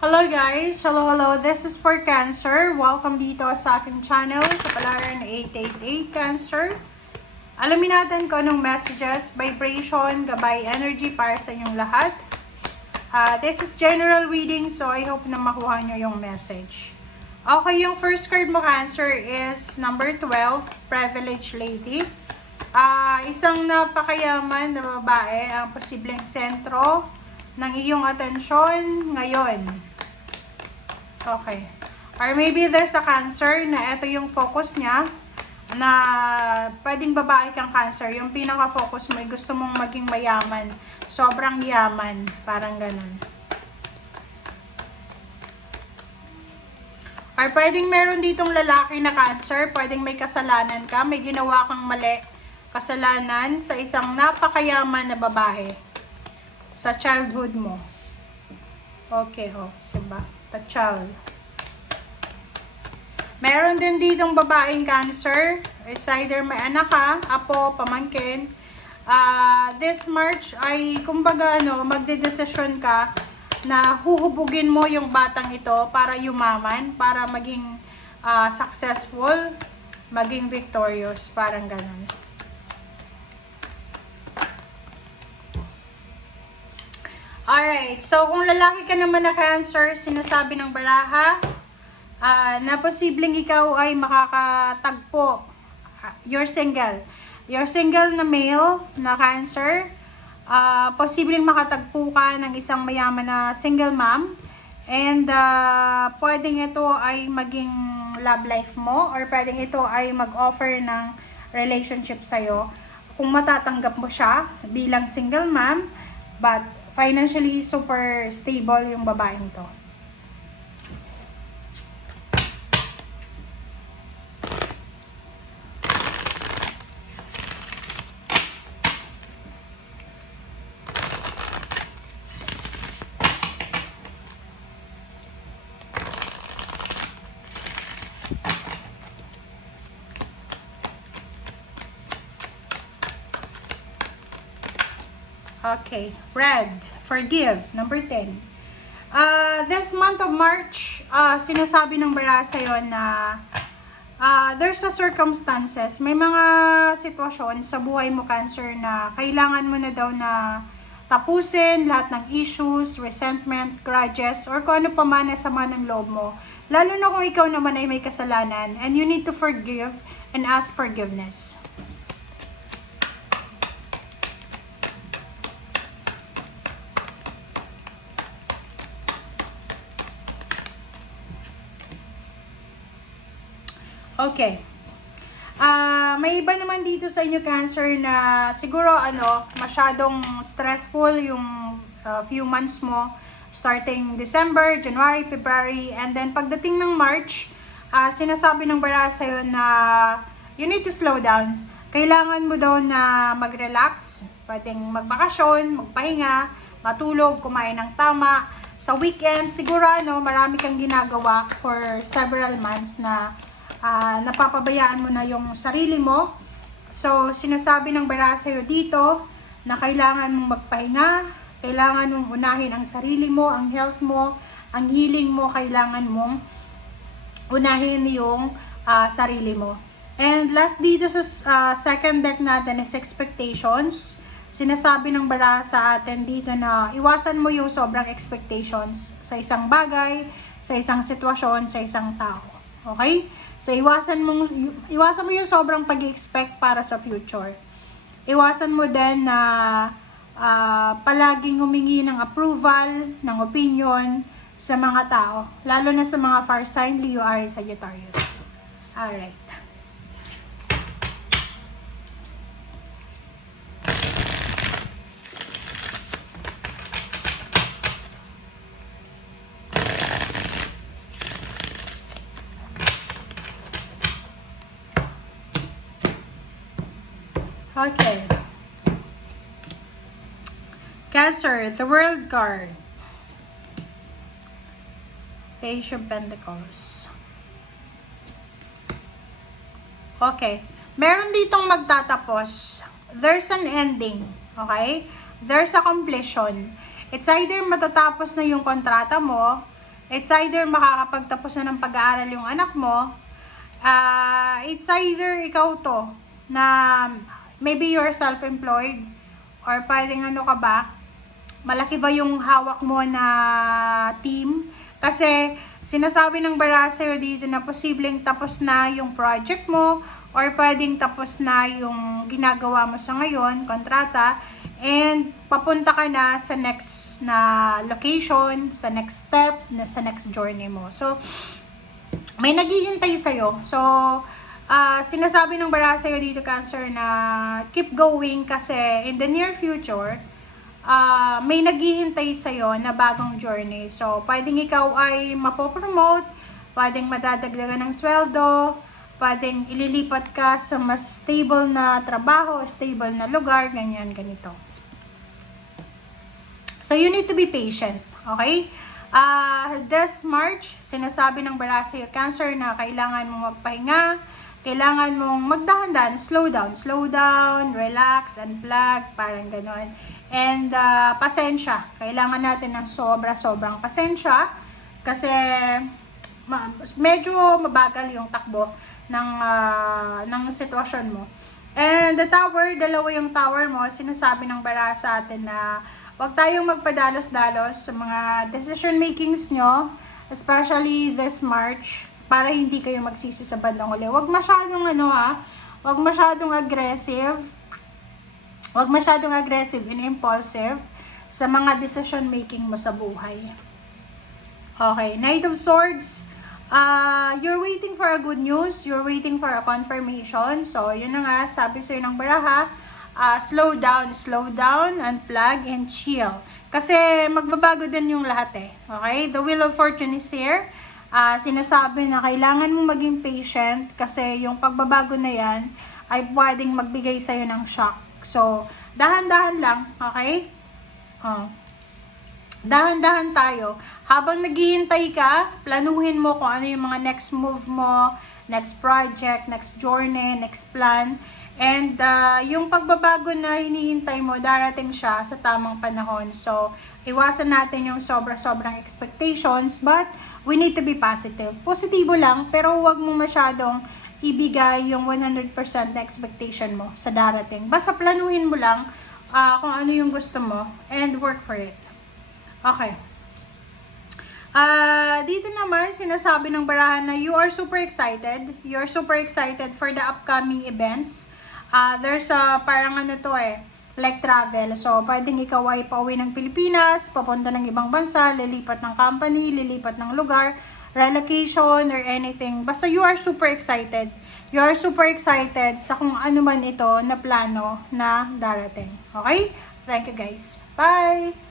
Hello guys! Hello! This is for Cancer. Welcome dito sa aking channel, Kapalaran 888 Cancer. Alamin natin kung anong messages, vibration, gabay, energy para sa inyong lahat. This is general reading, so I hope na makuha nyo yung message. Okay, yung first card mo, Cancer, is number 12, Privileged Lady. Isang napakayaman na babae ang posibleng sentro ng iyong atensyon ngayon. Okay. Or maybe there's a Cancer na ito yung focus niya, na pwedeng babae kang Cancer. Yung pinaka-focus mo ay gusto mong maging mayaman. Sobrang yaman. Parang ganun. Or pwedeng meron ditong lalaki na Cancer. Pwedeng may kasalanan ka. May ginawa kang mali. Kasalanan sa isang napakayaman na babae. Sa childhood mo. Okay, diba? Child. Meron din ditong babaeng Cancer. It's either may anak ka, apo, pamangkin. This March ay kumbaga magdedesisyon ka na huhubugin mo yung batang ito para yumaman, para maging successful, maging victorious, parang ganun. Alright, so kung lalaki ka naman na Cancer, sinasabi ng baraha, na posibleng ikaw ay makakatagpo. You're single. You're single na male na Cancer. Posibleng makatagpo ka ng isang mayaman na single mom. And pwedeng ito ay maging love life mo, or pwedeng ito ay mag-offer ng relationship sa'yo. Kung matatanggap mo siya bilang single mom, but financially super stable yung babaeng to. Okay, red, forgive, number 10. This month of March, sinasabi ng baraha sa'yo na there's a circumstances, may mga sitwasyon sa buhay mo, Cancer, na kailangan mo na daw na tapusin lahat ng issues, resentment, grudges, or kung ano pa man na sama ng loob mo. Lalo na kung ikaw naman ay may kasalanan, and you need to forgive and ask forgiveness. Okay. May iba naman dito sa inyo, Cancer, na siguro masyadong stressful yung few months mo, starting December, January, February, and then pagdating ng March, sinasabi ng baraha sa'yo na you need to slow down. Kailangan mo daw na mag-relax, pwedeng magbakasyon, magpahinga, matulog, kumain ng tama. Sa weekend, siguro marami kang ginagawa for several months na napapabayaan mo na yung sarili mo. So, sinasabi ng baraha sa'yo dito na kailangan mong magpahinga, kailangan mong unahin ang sarili mo, ang health mo, ang healing mo, kailangan mong unahin yung sarili mo. And last dito sa second deck natin is expectations. Sinasabi ng baraha sa atin dito na iwasan mo yung sobrang expectations sa isang bagay, sa isang sitwasyon, sa isang tao. Okay? So, iwasan mo yung sobrang pag-expect para sa future. Iwasan mo din na palaging humingi ng approval, ng opinion sa mga tao. Lalo na sa mga fire sign, Leo, Aries, Sagittarius. Alright. Okay. Cancer, the World card. Page of Pentacles. Okay. Meron ditong magtatapos. There's an ending. Okay? There's a completion. It's either matatapos na yung kontrata mo, It's either makakapagtapos na ng pag-aaral yung anak mo, it's either ikaw to, na maybe you're self-employed, or pwedeng ano ka ba, malaki ba yung hawak mo na team? Kasi sinasabi ng bara sa'yo dito na posibleng tapos na yung project mo or pwedeng tapos na yung ginagawa mo sa ngayon, kontrata, and papunta ka na sa next na location, sa next step, sa next journey mo. So, may naghihintay sa'yo. So, sinasabi ng bara sa'yo dito, Cancer, na keep going kasi in the near future, may naghihintay sa'yo na bagong journey. So, pwedeng ikaw ay mapopromote, pwedeng madadagdagan ng sweldo, pwedeng ililipat ka sa mas stable na trabaho, stable na lugar, ganyan, ganito. So, you need to be patient, okay? This March, sinasabi ng bara sa'yo, Cancer, na kailangan mong magpahinga, kailangan mong magdahan-dahan, slow down, relax, unplug, parang ganon. And pasensya, kailangan natin ng sobrang pasensya kasi medyo mabagal yung takbo ng sitwasyon mo. And the tower, dalawa yung tower mo, sinasabi ng bara sa atin na huwag tayong magpadalos-dalos sa mga decision makings nyo, especially this March, para hindi kayo magsisi sa bandang uli. Huwag masyadong huwag masyadong aggressive. Huwag masyadong aggressive and impulsive sa mga decision making mo sa buhay. Okay, Knight of Swords. You're waiting for a good news. You're waiting for a confirmation. So, yun na nga, sabi sa'yo ng baraha, slow down, unplug, and chill. Kasi magbabago din yung lahat eh. Okay? The Wheel of Fortune is here. Sinasabi na kailangan mo maging patient kasi yung pagbabago na yan ay pwedeng magbigay sa'yo ng shock. So, dahan-dahan lang, okay? Dahan-dahan tayo. Habang naghihintay ka, planuhin mo kung ano yung mga next move mo, next project, next journey, next plan. And yung pagbabago na hinihintay mo, darating siya sa tamang panahon. So, iwasan natin yung sobrang expectations, but we need to be positive. Positibo lang, pero huwag mo masyadong ibigay yung 100% na expectation mo sa darating. Basta planuhin mo lang kung ano yung gusto mo and work for it. Okay. Dito naman, sinasabi ng barahan na you are super excited. You're super excited for the upcoming events. There's parang like travel. So, pwedeng ikaw ay pauwi ng Pilipinas, papunta ng ibang bansa, lilipat ng company, lilipat ng lugar, relocation, or anything. Basta you are super excited. You are super excited sa kung ano man ito na plano na darating. Okay? Thank you guys. Bye!